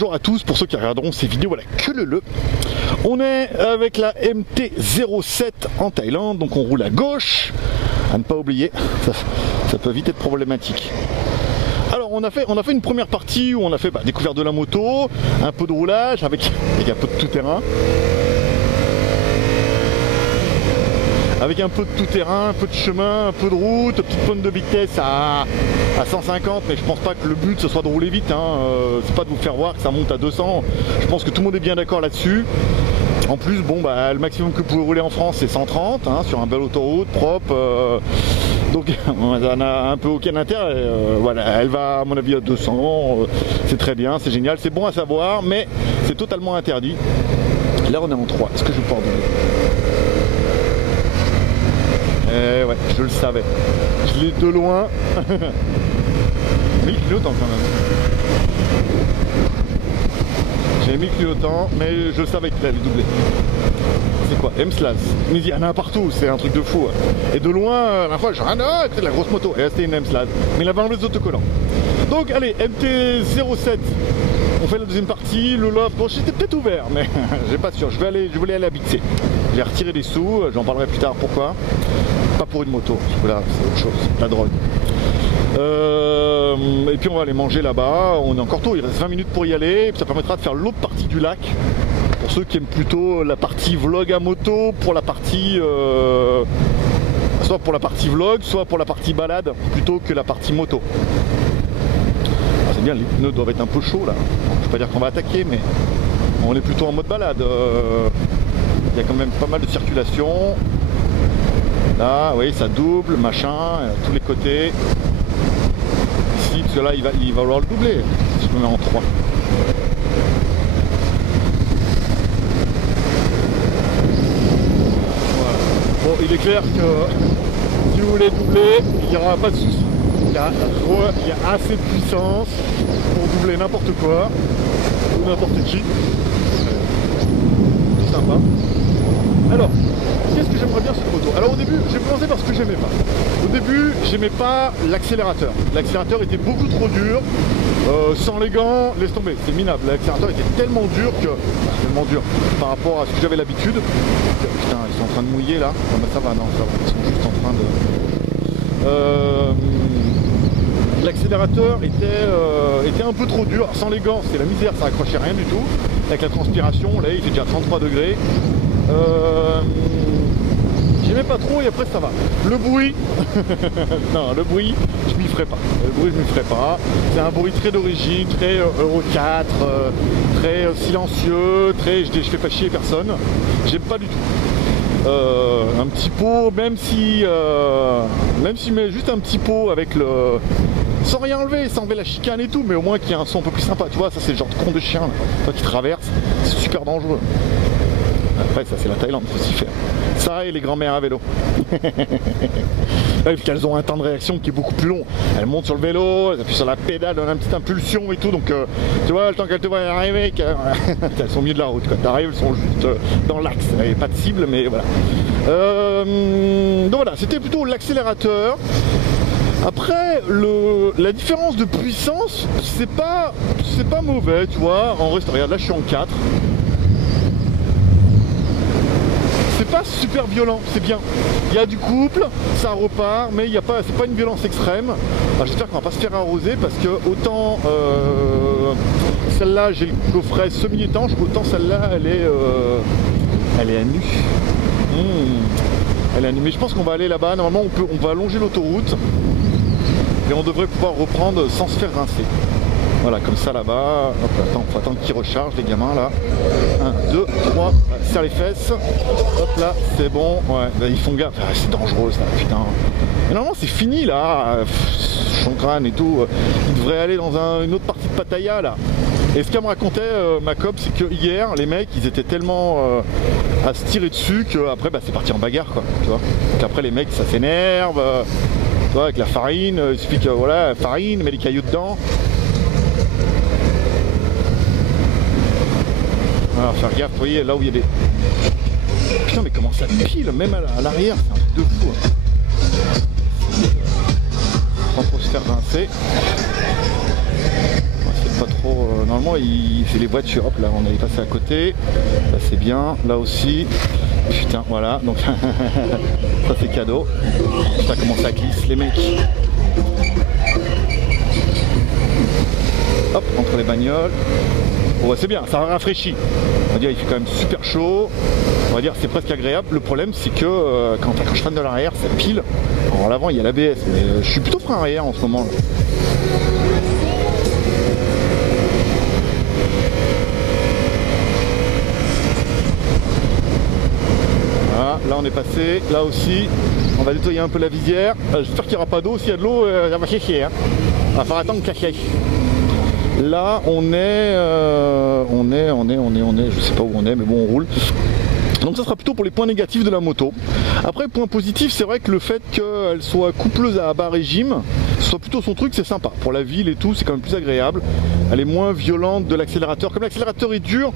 bonjour à tous pour ceux qui regarderont ces vidéos à la queue leu. On est avec la MT-07 en Thaïlande, donc on roule à gauche, à ne pas oublier, ça peut vite être problématique. Alors on a fait une première partie où on a fait découverte de la moto, un peu de roulage avec un peu de tout-terrain. Avec un peu de tout-terrain, un peu de chemin, un peu de route, petite pointe de vitesse à 150, mais je pense pas que le but ce soit de rouler vite, hein. C'est pas de vous faire voir que ça monte à 200, je pense que tout le monde est bien d'accord là-dessus. En plus, bon, le maximum que vous pouvez rouler en France c'est 130, hein, sur un bel autoroute, propre, donc ça n'a un peu aucun intérêt, voilà, elle va à mon avis à 200, c'est très bien, c'est génial, c'est bon à savoir, mais c'est totalement interdit. Là on est en 3, est-ce que je vais pouvoir donner ? Eh ouais, je le savais. Je l'ai de loin. 1000 clignotants quand même. J'ai 1000 clignotants, mais je savais qu'il allait doubler. C'est quoi? M-Slash. Mais il y en a partout, c'est un truc de fou. Et de loin, la fois, j'ai rien à c'est de la grosse moto. Et c'était une M-Slash. Mais il avait enlevé les autocollants. Donc allez, MT-07. On fait la deuxième partie, le loft. Bon, j'étais peut-être ouvert, mais j'ai pas sûr. Je voulais aller à Bixé. J'ai retiré des sous, j'en parlerai plus tard pourquoi. Pas pour une moto, parce que là c'est autre chose, la drogue. Et puis on va aller manger là-bas, on est encore tôt, il reste 20 minutes pour y aller, et puis ça permettra de faire l'autre partie du lac. Pour ceux qui aiment plutôt la partie vlog à moto, pour la partie soit pour la partie vlog, soit pour la partie balade, plutôt que la partie moto. Ah, c'est bien, les pneus doivent être un peu chauds là. Je peux pas dire qu'on va attaquer, mais on est plutôt en mode balade. Il y a quand même pas mal de circulation. Là, oui, ça double, machin, tous les côtés. Ici, parce que là, il va vouloir le doubler. Si je me mets en 3. Voilà. Bon, il est clair que si vous voulez doubler, il n'y aura pas de souci. Il y a assez de puissance pour doubler n'importe quoi ou n'importe qui. C'est sympa. Alors, qu'est-ce que j'aimerais bien sur cette moto? Alors au début, j'ai commencé par ce que j'aimais pas. Au début, j'aimais pas l'accélérateur. L'accélérateur était beaucoup trop dur. Sans les gants, laisse tomber, c'est minable. L'accélérateur était tellement dur par rapport à ce que j'avais l'habitude. Putain, ils sont en train de mouiller là. Non, mais ça va, non, ça va. Ils sont juste en train de... L'accélérateur était un peu trop dur. Sans les gants, c'était la misère, ça accrochait rien du tout. Avec la transpiration, là, il fait déjà 33 degrés. J'aimais pas trop et après ça va. Le bruit, non, le bruit, je m'y ferai pas. Le bruit, je m'y ferai pas. C'est un bruit très d'origine, très Euro 4, très silencieux, très je fais pas chier personne. J'aime pas du tout. Un petit pot, même si mais juste un petit pot avec le. Sans rien enlever, sans enlever la chicane et tout, mais au moins qu'il y ait un son un peu plus sympa. Tu vois, ça c'est le genre de con de chien là. Toi qui traverse, c'est super dangereux. Après ça c'est la Thaïlande, faut s'y faire. Ça et les grands-mères à vélo. Ouais, qu'elles ont un temps de réaction qui est beaucoup plus long. Elles montent sur le vélo, elles appuient sur la pédale, donnent une petite impulsion et tout, donc tu vois, le temps qu'elles te voient arriver, elles sont au milieu de la route. Quand t'arrives, elles sont juste dans l'axe. Il n'y a pas de cible, mais voilà. Donc voilà, c'était plutôt l'accélérateur. Après, la différence de puissance, c'est pas mauvais, tu vois. En reste, regarde, là je suis en 4. C'est pas super violent, c'est bien. Il y a du couple, ça repart, mais c'est pas une violence extrême. J'espère qu'on va pas se faire arroser parce que autant celle-là j'ai le coffret semi-étanche, autant celle-là elle est à nu. Elle est à nu. Mais je pense qu'on va aller là-bas. Normalement on va allonger l'autoroute et on devrait pouvoir reprendre sans se faire rincer. Voilà, comme ça là-bas. Hop, attends, faut attendre qu'ils rechargent les gamins là. 1, 2, 3, serre les fesses. Hop là, c'est bon. Ouais, là, ils font gaffe. C'est dangereux ça, putain. Mais normalement c'est fini là. Chancrane et tout. Ils devraient aller dans une autre partie de Pattaya là. Et ce qu'elle me racontait ma cop, c'est que hier les mecs ils étaient tellement à se tirer dessus qu'après c'est parti en bagarre quoi. Tu vois. Donc après les mecs ça s'énerve. Tu vois, avec la farine, il suffit que voilà, farine, met les cailloux dedans. Alors faire gaffe, vous voyez là où il y a des... Putain mais comment ça pile, même à l'arrière, c'est un truc de fou. Sans trop se faire rincer. C'est pas trop... Non, normalement c'est les voitures. Hop là, on avait passé à côté. Là c'est bien, là aussi. Putain, voilà, donc ça c'est cadeau. Putain, comment ça glisse les mecs. Hop, entre les bagnoles. Bon, c'est bien, ça rafraîchit. On va dire il fait quand même super chaud. On va dire c'est presque agréable. Le problème c'est que quand je freine de l'arrière, ça pile. Alors à l'avant il y a l'ABS, mais je suis plutôt frein arrière en ce moment. Là. Là on est passé, là aussi, on va nettoyer un peu la visière. J'espère qu'il n'y aura pas d'eau, s'il y a de l'eau, ça va sécher. Hein. On va faire attendre que ça sèche. Là on est, je sais pas où on est, mais bon on roule. Donc ça sera plutôt pour les points négatifs de la moto. Après point positif, c'est vrai que le fait qu'elle soit coupleuse à bas régime, ce soit plutôt son truc, c'est sympa. Pour la ville et tout, c'est quand même plus agréable. Elle est moins violente de l'accélérateur. Comme l'accélérateur est dur,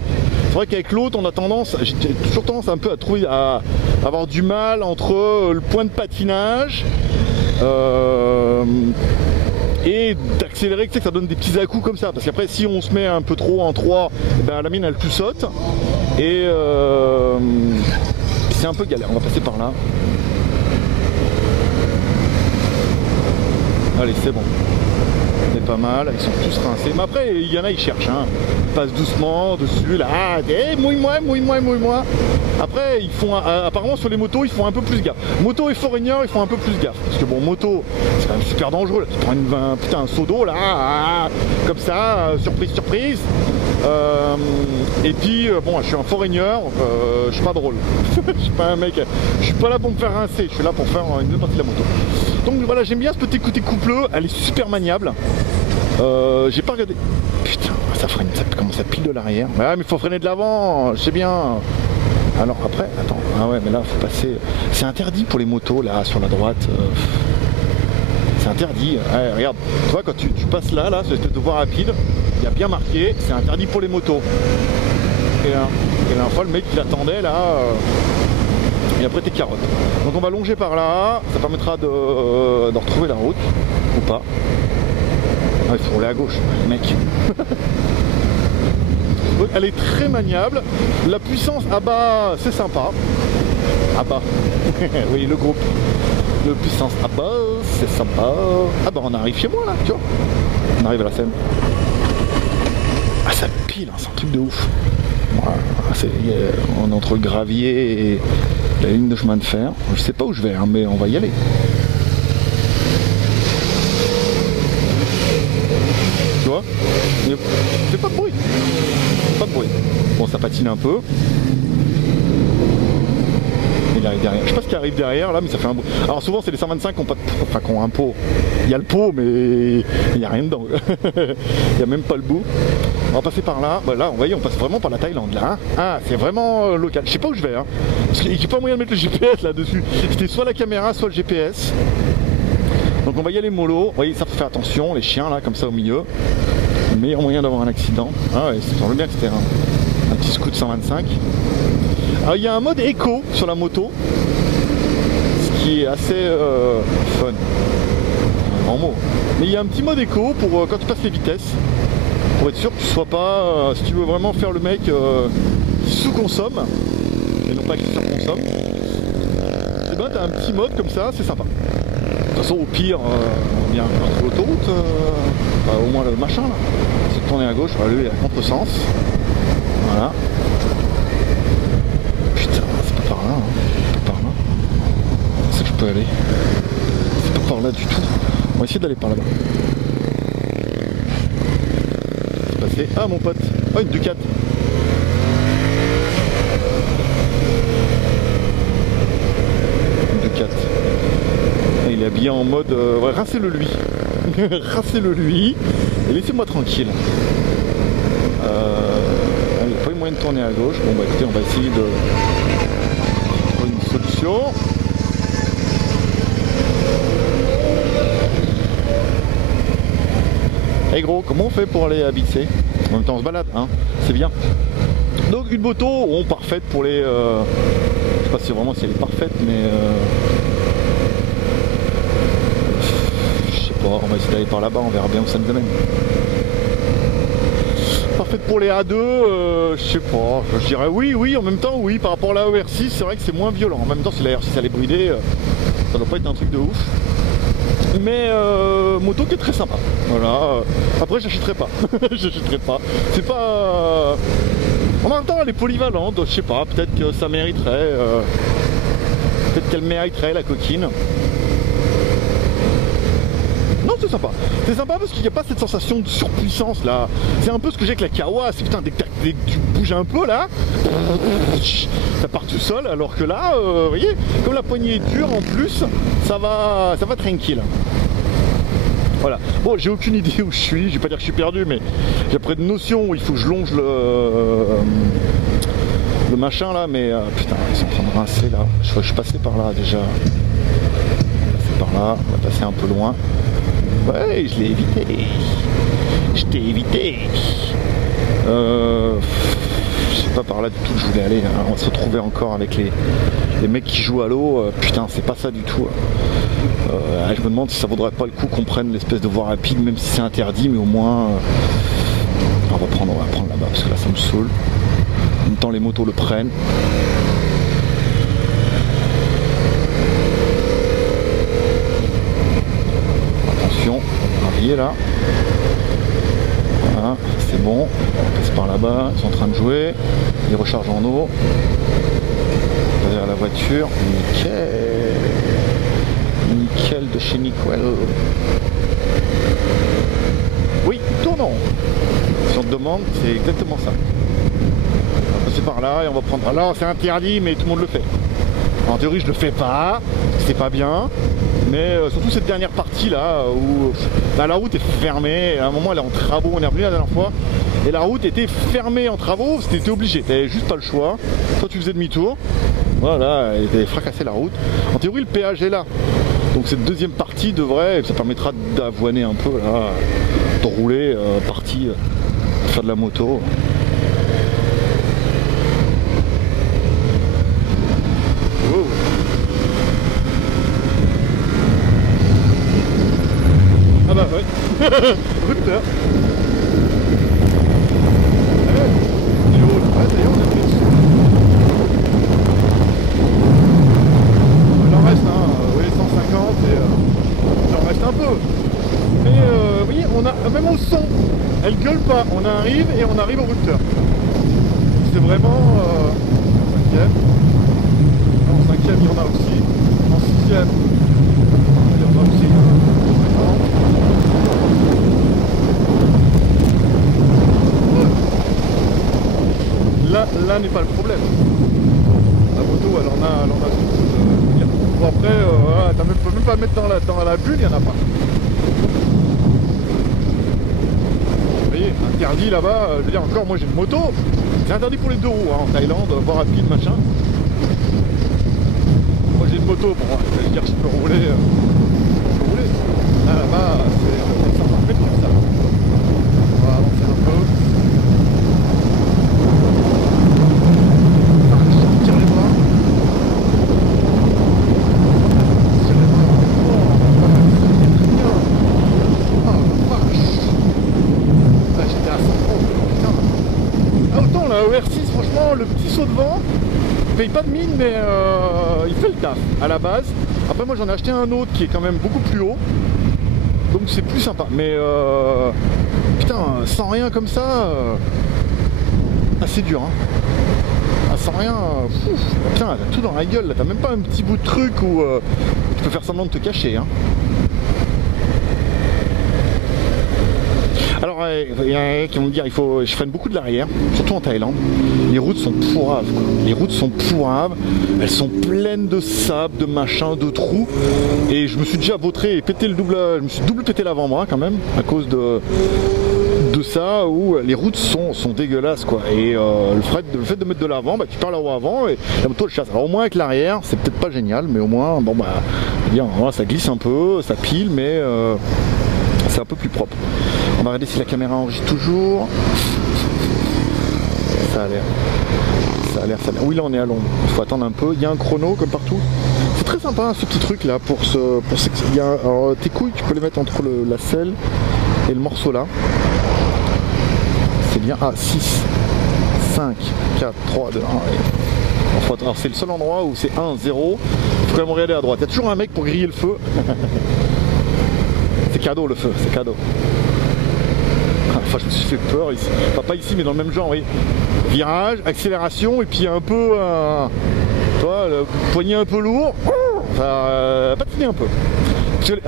c'est vrai qu'avec l'autre, on a tendance, j'ai toujours tendance un peu à trouver, à avoir du mal entre le point de patinage et d'accélérer, que ça donne des petits à-coups comme ça. Parce qu'après, si on se met un peu trop en 3, ben, la mine elle tout saute. Et c'est un peu galère. On va passer par là. Allez, c'est bon. On est pas mal. Ils sont tous rincés. Mais après, il y en a, ils cherchent. Hein. Ils passent doucement dessus. Là, hey, mouille-moi, mouille-moi, mouille-moi. Après, ils font apparemment sur les motos, ils font un peu plus gaffe. Moto et Foreigner, ils font un peu plus gaffe. Parce que bon, moto, c'est quand même super dangereux. Là. Tu prends un seau d'eau là, comme ça, surprise, surprise. Et puis, bon, je suis un Foreigner, je suis pas drôle. Je suis pas un mec, je suis pas là pour me faire rincer. Je suis là pour faire une autre partie de la moto. Donc voilà, j'aime bien ce petit côté coupleux. Elle est super maniable. J'ai pas regardé. Putain, ça freine, ça commence à pile de l'arrière. Ouais, mais il faut freiner de l'avant, je sais bien. Alors après, attends, ah ouais, mais là, faut passer. C'est interdit pour les motos, là, sur la droite. C'est interdit. Ouais, regarde, tu vois, quand tu passes là, cette espèce de voie rapide, il y a bien marqué, c'est interdit pour les motos. Et la dernière fois, le mec, il attendait, là, et après, t'es carotte. Donc on va longer par là, ça permettra de retrouver la route, ou pas. Ah, il faut rouler à gauche, les mecs. Donc, elle est très maniable. La puissance à bas, c'est sympa. À bas. Oui, le groupe. De puissance à bas, c'est sympa. Ah bah on arrive chez moi là, tu vois. On arrive à la Seine. Ah ça pile, hein, c'est un truc de ouf. Voilà, on est entre le gravier et la ligne de chemin de fer. Je sais pas où je vais, hein, mais on va y aller. Tu vois, mais fait pas de bruit. Pas de bruit. Bon, ça patine un peu. Il arrive derrière. Je sais pas ce qui arrive derrière là, mais ça fait un bruit. Alors souvent c'est les 125 qui ont pas de... enfin, qui ont un pot. Il y a le pot, mais il n'y a rien dedans. Il n'y a même pas le bout. On va passer par là. Bah, là, vous voyez, on passe vraiment par la Thaïlande là. Hein. Ah, c'est vraiment local. Je sais pas où je vais. Hein. Parce qu'il n'y a pas moyen de mettre le GPS là-dessus. C'était soit la caméra, soit le GPS. Donc on va y aller mollo. Vous voyez, ça faut faire attention, les chiens là, comme ça au milieu. Le meilleur moyen d'avoir un accident. Ah ouais, ça semble bien que c'était un petit scoot 125. Alors il y a un mode éco sur la moto, ce qui est assez fun, un grand mot. Mais il y a un petit mode éco pour quand tu passes les vitesses, pour être sûr que tu sois pas, si tu veux vraiment faire le mec qui sous-consomme, et non pas qui surconsomme, et ben tu as un petit mode comme ça, c'est sympa. De toute façon au pire, on vient sur l'autoroute, au moins le machin là, c'est de tourner à gauche, on va aller à contresens, voilà. Aller. C'est pas par là du tout. On va essayer d'aller par là-bas. C'est passé. Ah mon pote. Oh une Ducat. Une Ducat. Ah, il est habillé en mode. Ouais, rincez-le lui. Rincez-le lui. Et laissez-moi tranquille. Il n'y a pas eu moyen de tourner à gauche. Bon bah écoutez, on va essayer de trouver une solution. Hey gros, comment on fait pour aller à Bixé? En même temps on se balade, hein, c'est bien. Donc une moto, bon, parfaite pour les... je sais pas si vraiment si elle est parfaite, mais... je sais pas, on va essayer d'aller par là-bas, on verra bien où ça nous amène. peut-être pour les A2, je sais pas, je dirais oui, en même temps oui, par rapport à la ER6, c'est vrai que c'est moins violent. En même temps, si la R6 elle est bridée, ça doit pas être un truc de ouf. Mais moto qui est très sympa. Voilà. Après, j'achèterai pas. J'achèterai pas. C'est pas. En même temps, elle est polyvalente. Je sais pas. Peut-être que ça mériterait. Peut-être qu'elle mériterait la coquine. Non, c'est sympa. C'est sympa parce qu'il n'y a pas cette sensation de surpuissance là. C'est un peu ce que j'ai avec la Kawa. C'est putain, dès que tu bouges un peu là, ça part tout seul. Alors que là, vous voyez, comme la poignée est dure en plus, ça va tranquille. Voilà. Bon, j'ai aucune idée où je suis. Je vais pas dire que je suis perdu, mais j'ai après de notion où il faut que je longe le machin là. Mais putain, ils sont en train de rincer là. Je suis passé par là déjà. Par là, on va passer un peu loin. Ouais, je l'ai évité. Je t'ai évité. Je sais pas par là du tout que je voulais aller. On va se retrouver encore avec les mecs qui jouent à l'eau. Putain, c'est pas ça du tout. Je me demande si ça vaudrait pas le coup qu'on prenne l'espèce de voie rapide, même si c'est interdit, mais au moins. On va prendre là-bas parce que là ça me saoule. En même temps, les motos le prennent. Là, voilà, c'est bon, on passe par là-bas, ils sont en train de jouer, ils rechargent en eau, derrière la voiture, nickel de chez Nickel. Oui, tournons. Si on te demande, c'est exactement ça. On va passer par là et on va prendre. Alors c'est interdit, mais tout le monde le fait. En théorie, je le fais pas, c'est pas bien. Mais surtout cette dernière partie là où la route est fermée, à un moment elle est en travaux, on est revenu la dernière fois, et la route était fermée en travaux, c'était obligé, t'avais juste pas le choix, toi tu faisais demi-tour, voilà, et t'avais fracassé la route. En théorie le péage est là, donc cette deuxième partie devrait, ça permettra d'avoiner un peu là, de rouler, partie, faire de la moto. Ah bah ouais, rupteur. Il en reste oui, 150 et il en reste un peu. Mais vous voyez, on a même au son, elle gueule pas, on arrive et on arrive au rupteur. C'est vraiment en 5e. En 5e il y en a aussi. En 6e il y en a aussi. Là n'est pas le problème. La moto elle en a tout. Bon après, tu peux même pas mettre dans la bulle, il n'y en a pas. Vous voyez, interdit là-bas, je veux dire encore, moi j'ai une moto, c'est interdit pour les deux roues en Thaïlande, voie rapide, machin. Moi j'ai une moto, bon, je veux dire je peux rouler. Là-bas, c'est 150 mètres comme ça. On va avancer un peu. ER6, franchement, le petit saut de vent, il paye pas de mine, mais il fait le taf à la base. Après, moi j'en ai acheté un autre qui est quand même beaucoup plus haut, donc c'est plus sympa. Mais putain, sans rien comme ça, c'est dur. Hein. Sans rien, putain, t'as tout dans la gueule. T'as même pas un petit bout de truc où tu peux faire semblant de te cacher. Hein. Alors, il y en a qui vont me dire, je freine beaucoup de l'arrière, surtout en Thaïlande. Les routes sont pourraves, quoi. Les routes sont pourraves, elles sont pleines de sable, de machin, de trous. Et je me suis déjà vautré et pété je me suis double pété l'avant-bras quand même, à cause de ça, où les routes sont dégueulasses, quoi. Et le fait de mettre de l'avant, bah, tu perds la roue avant et la moto elle chasse. Alors au moins avec l'arrière, c'est peut-être pas génial, mais au moins, bon bah, bien, ça glisse un peu, ça pile, mais c'est un peu plus propre. On va regarder si la caméra enregistre toujours. Ça a l'air. Oui, là on est à l'ombre. Il faut attendre un peu. Il y a un chrono comme partout. C'est très sympa ce petit truc là pour alors, tes couilles, tu peux les mettre entre la selle et le morceau là. c'est bien. Ah, 6, 5, 4, 3, 2, 1. Alors c'est le seul endroit où c'est 1, 0. Il faut quand même regarder à droite. Il y a toujours un mec pour griller le feu. C'est cadeau le feu, c'est cadeau. Enfin, je me suis fait peur ici. Enfin, pas ici, mais dans le même genre, oui. Virage, accélération, et puis un peu... tu vois, le poignet un peu lourd. Enfin, patiner un peu.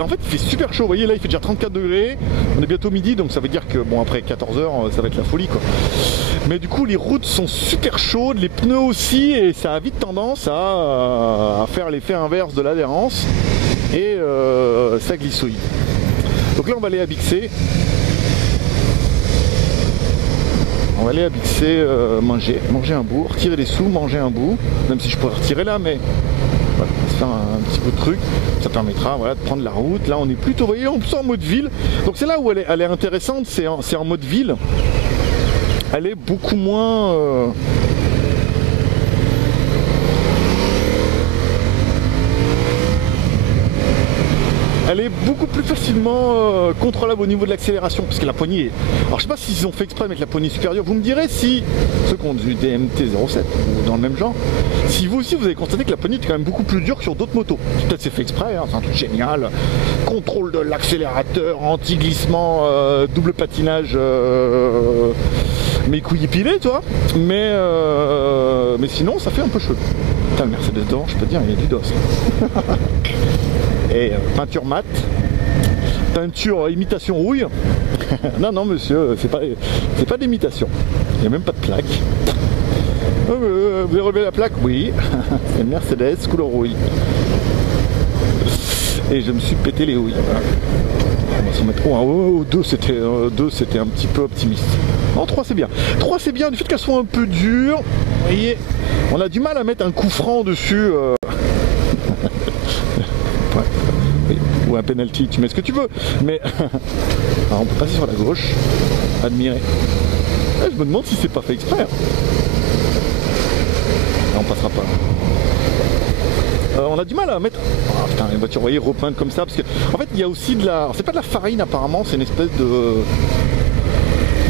En fait, il fait super chaud. Vous voyez, là, il fait déjà 34 degrés. On est bientôt midi, donc ça veut dire que, bon, après 14 h, ça va être la folie, quoi. Mais du coup, les routes sont super chaudes, les pneus aussi, et ça a vite tendance à faire l'effet inverse de l'adhérence. Et ça glissouille. Donc là, on va aller à Bixé. On va aller à Bixé manger un bout, retirer les sous, manger un bout. Même si je pourrais retirer là, mais voilà, on va se faire un petit peu de truc. Ça permettra, voilà, de prendre la route. Là, on est plutôt, vous voyez, en mode ville. Donc c'est là où elle est intéressante, c'est en mode ville. Elle est beaucoup moins... elle est beaucoup plus facilement contrôlable au niveau de l'accélération, parce que la poignée... Alors je sais pas s'ils ont fait exprès de mettre la poignée supérieure. Vous me direz si, ceux qui ont du DMT-07 ou dans le même genre, si vous aussi vous avez constaté que la poignée est quand même beaucoup plus dure que sur d'autres motos. Peut-être c'est fait exprès, hein, c'est un truc génial. Contrôle de l'accélérateur, anti-glissement, double patinage, mes couilles épilées, toi. Mais sinon ça fait un peu chaud. Putain, le Mercedes devant, je peux te dire, il y a du dos. Et peinture mat, peinture imitation rouille. Non, non, monsieur, c'est pas d'imitation. Il n'y a même pas de plaque. Vous avez relevé la plaque? Oui. C'est une Mercedes couleur rouille. Et je me suis pété les houilles. Voilà. On va s'en mettre au 2, c'était un petit peu optimiste. Non, 3 c'est bien. 3 c'est bien, du fait qu'elles soient un peu dures. Vous voyez, on a du mal à mettre un coup franc dessus. Oui, ou un penalty, tu mets ce que tu veux, mais alors on peut passer sur la gauche, admirer. Je me demande si c'est pas fait exprès. Là, on passera pas. On a du mal à mettre. Oh, putain, les voitures, vous voyez, repeintes comme ça, parce que en fait, il y a aussi de la. Alors, c'est pas de la farine apparemment, c'est une espèce de.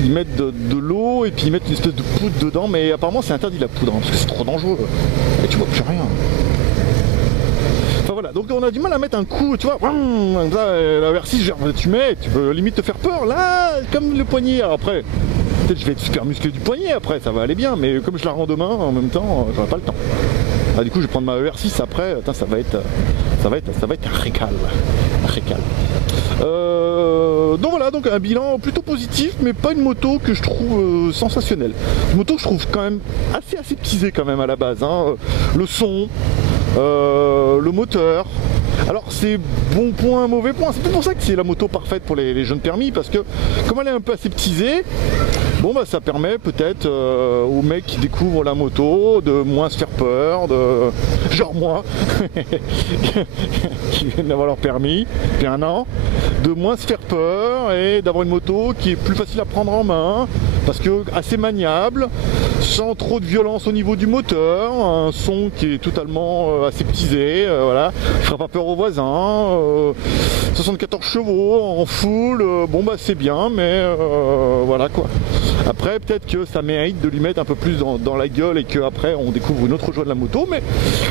Ils mettent de l'eau et puis ils mettent une espèce de poudre dedans, mais apparemment c'est interdit la poudre, hein, parce que c'est trop dangereux. Et tu vois plus rien. Enfin voilà, donc on a du mal à mettre un coup, tu vois, la R6, tu mets, tu peux limite te faire peur, là, comme le poignet. Alors après, peut-être je vais être super musclé du poignet après, ça va aller bien, mais comme je la rends demain, en même temps, j'aurai pas le temps. Ah, du coup, je vais prendre ma ER6 après, attends, ça va être un récal. Un récal. Donc voilà, donc un bilan plutôt positif, mais pas une moto que je trouve sensationnelle. Une moto que je trouve quand même assez aseptisée quand même à la base, hein. Le son, le moteur. Alors c'est bon point, mauvais point. C'est pour ça que c'est la moto parfaite pour les jeunes permis, parce que comme elle est un peu aseptisée, bon bah ça permet peut-être aux mecs qui découvrent la moto de moins se faire peur, de genre moi qui viennent d'avoir leur permis depuis un an, de moins se faire peur et d'avoir une moto qui est plus facile à prendre en main, parce que assez maniable, sans trop de violence au niveau du moteur, un son qui est totalement aseptisé, voilà, qui fera pas peur aux voisins, 74 chevaux en full, bon bah c'est bien, mais voilà quoi. Après peut-être que ça mérite de lui mettre un peu plus dans la gueule et qu'après on découvre une autre joie de la moto, mais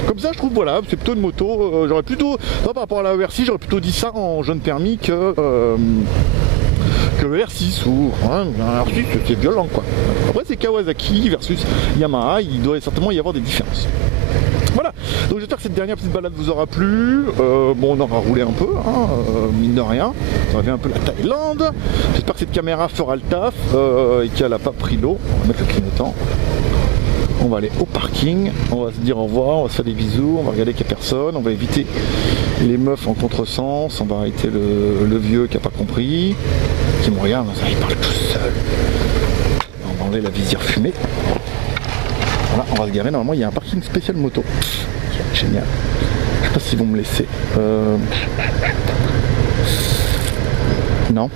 comme ça je trouve voilà, c'est plutôt une moto, j'aurais plutôt, par rapport à la ER6, j'aurais plutôt dit ça en jeune permis que le R6 ou hein, un R6 c'est violent quoi. Après c'est Kawasaki versus Yamaha, il doit certainement y avoir des différences. Voilà, donc j'espère que cette dernière petite balade vous aura plu. Bon, on aura roulé un peu, hein, mine de rien. Ça revient un peu la Thaïlande. J'espère que cette caméra fera le taf et qu'elle n'a pas pris l'eau. On va mettre le clignotant. On va aller au parking, on va se dire au revoir, on va se faire des bisous, on va regarder qu'il n'y a personne, on va éviter les meufs en contresens, on va arrêter le vieux qui n'a pas compris, qui me regarde, il parle tout seul. On va enlever la visière fumée. Voilà, on va se garer, normalement il y a un parking spécial moto. Génial. Je sais pas s'ils vont me laisser. Non.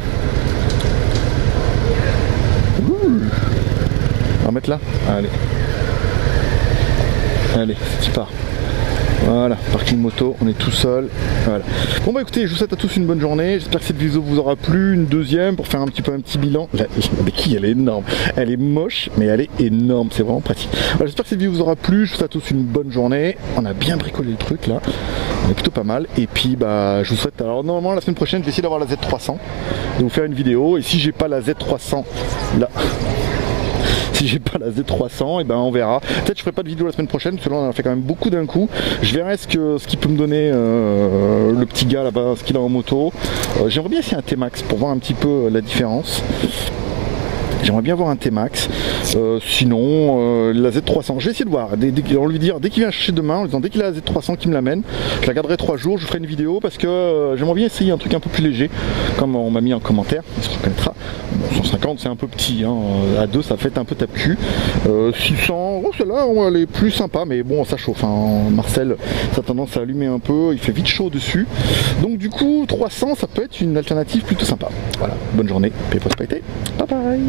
On va mettre là. Allez. Allez, tu pars. Voilà, parking moto, on est tout seul. Voilà. Bon bah écoutez, je vous souhaite à tous une bonne journée. J'espère que cette vidéo vous aura plu. Une deuxième pour faire un petit bilan. La béquille, elle est énorme. Elle est moche, mais elle est énorme. C'est vraiment pratique. Voilà, j'espère que cette vidéo vous aura plu. Je vous souhaite à tous une bonne journée. On a bien bricolé le truc là. On est plutôt pas mal. Et puis bah je vous souhaite. Alors normalement la semaine prochaine, je vais essayer d'avoir la Z300 et vous faire une vidéo. Et si j'ai pas la Z300 là. Si j'ai pas la Z300, et ben on verra. Peut-être je ferai pas de vidéo la semaine prochaine, parce que là on en a fait quand même beaucoup d'un coup. Je verrai ce qu'il peut me donner le petit gars là-bas, ce qu'il a en moto. J'aimerais bien essayer un T-Max pour voir un petit peu la différence. J'aimerais bien voir un T-Max. Sinon, la Z300, je vais essayer de voir. On lui dire dès qu'il vient chercher demain, en lui disant dès qu'il a la Z300 qu'il me l'amène. Je la garderai 3 jours, je ferai une vidéo parce que j'aimerais bien essayer un truc un peu plus léger, comme on m'a mis en commentaire, il se reconnaîtra. Bon, 150 c'est un peu petit, hein. À 2 ça fait un peu tape-cul. 600, oh, celle-là elle est plus sympa, mais bon ça chauffe. Hein. Marcel, ça a tendance à allumer un peu, il fait vite chaud dessus. Donc du coup, 300 ça peut être une alternative plutôt sympa. Voilà, bonne journée, paix et prospérité. Bye bye.